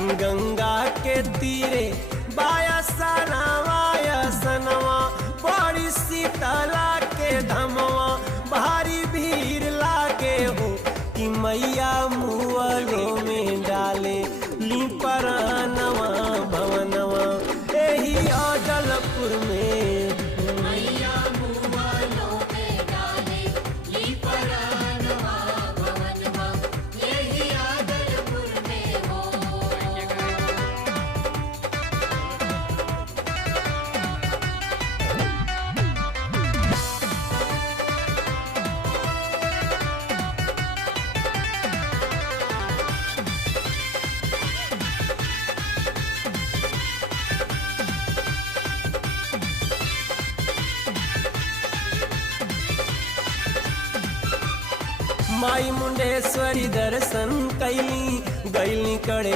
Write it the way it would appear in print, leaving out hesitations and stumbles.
गंगा के तीरे बाया सनवा बड़ी शीतला के धमवा भारी भीड़ लागे हो कि मैया मुअलो में डाले ली परानवा भवनवा एही अदलपुर में मैया मुअलो में डाले ली परानवा भवनवा यही अदलपुर में हो। माई मुंडेश्वरी दर्शन कैली गैली करे